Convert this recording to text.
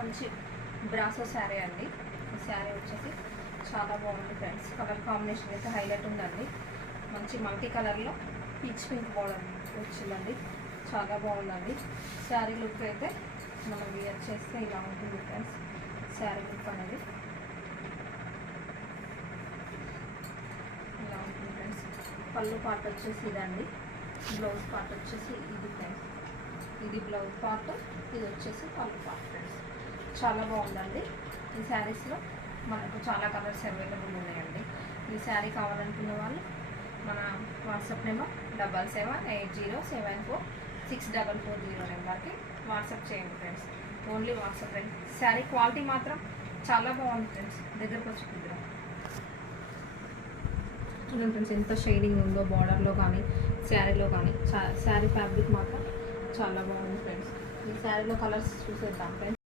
మంచి బ్రాసో శారీ అండి. ఈ శారీ వచ్చేసి చాలా బాగుంది ఫ్రెండ్స్. కలర్ కాంబినేషన్ అయితే హైలైట్ ఉందండి. మంచి మల్టీ కలర్లో పీచ్ పింక్ బోర్డర్ వచ్చిందండి. చాలా బాగుందండి. శారీ లుక్ అయితే మనం వేర్ చేస్తే ఇలా ఉంటుంది ఫ్రెండ్స్. శారీ లుక్ అనేది ఇలా ఉంటుంది ఫ్రెండ్స్. పళ్ళు పార్ట్ వచ్చేసి ఇదండి. బ్లౌజ్ పార్ట్ వచ్చేసి ఇది ఫ్రెండ్స్. ఇది బ్లౌజ్ పార్ట్, ఇది వచ్చేసి పళ్ళు పార్ట్ ఫ్రెండ్స్. చాలా బాగుందండి. ఈ శారీస్లో మనకు చాలా కలర్స్ అవైలబుల్ ఉన్నాయండి. ఈ శారీ కావాలనుకున్న వాళ్ళు మన వాట్సాప్ నెంబర్ 7780746440 నెంబర్కి వాట్సాప్ చేయండి friends. Only WhatsApp friends. Sari quality మాత్రం చాలా బాగుంది ఫ్రెండ్స్. దగ్గరకు వచ్చి కుదిరాం చూడండి ఫ్రెండ్స్, ఎంత షైనింగ్ ఉందో బార్డర్లో కానీ శారీలో కానీ. శారీ ఫ్యాబ్రిక్ మాత్రం చాలా బాగుంది ఫ్రెండ్స్. ఈ శారీలో కలర్స్ చూసేద్దాం ఫ్రెండ్స్.